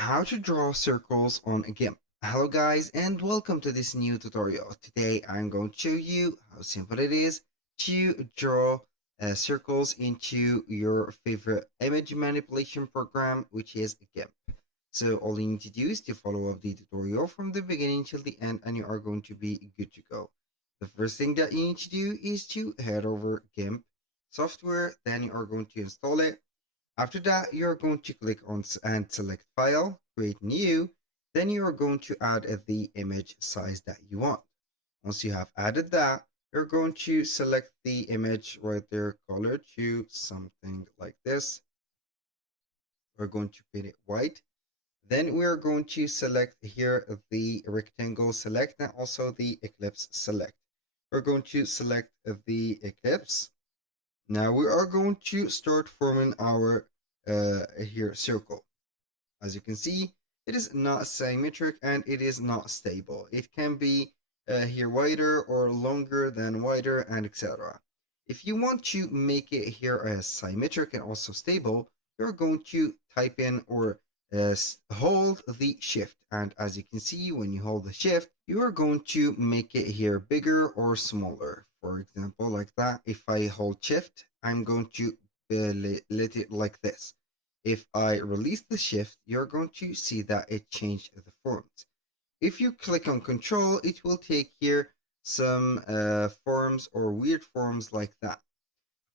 How to draw circles on a GIMP. Hello guys and welcome to this new tutorial. Today I'm going to show you how simple it is to draw circles into your favorite image manipulation program, which is GIMP. So all you need to do is to follow up the tutorial from the beginning till the end and you are going to be good to go. The first thing that you need to do is to head over GIMP software, then you are going to install it. After that, you're going to click on and select File, Create New. Then you are going to add the image size that you want. Once you have added that, you're going to select the image right there, color to something like this. We're going to paint it white. Then we are going to select here the rectangle select and also the ellipse select. We're going to select the ellipse. Now we are going to start forming our here circle. As you can see, it is not symmetric and it is not stable. It can be here wider or longer than wider and etc. If you want to make it here as symmetric and also stable, you're going to type in or hold the shift. And as you can see, when you hold the shift, you are going to make it here bigger or smaller. For example, like that. If I hold shift, I'm going to let it like this. If I release the shift, you're going to see that it changed the forms. If you click on control, it will take here some forms or weird forms like that.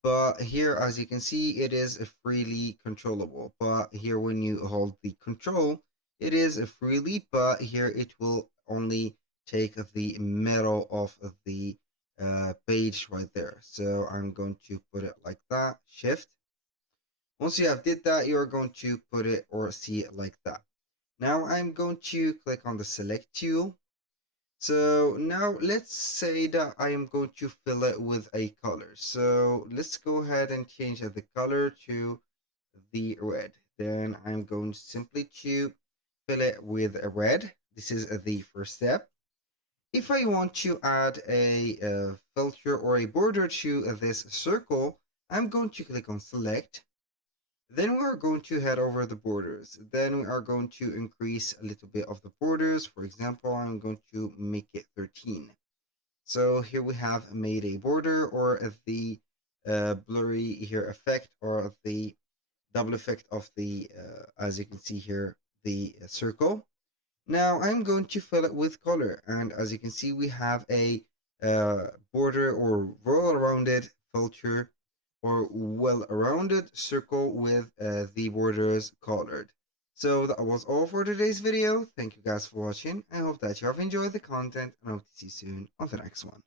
But here, as you can see, it is freely controllable. But here, when you hold the control, it is freely, but here it will only take the middle of the page right there. So I'm going to put it like that, shift. Once you have did that, you're going to put it or see it like that. Now I'm going to click on the select tool. So now let's say that I am going to fill it with a color. So let's go ahead and change the color to the red. Then I'm going simply to fill it with a red. This is the first step. If I want to add a filter or a border to this circle, I'm going to click on select. Then we are going to head over the borders. Then we are going to increase a little bit of the borders. For example, I'm going to make it 13. So here we have made a border or the blurry here effect or the double effect of the, as you can see here, the circle. Now I'm going to fill it with color. And as you can see, we have a border or roll-rounded filter or well-rounded circle with the borders colored. So that was all for today's video. Thank you guys for watching. I hope that you have enjoyed the content and I hope to see you soon on the next one.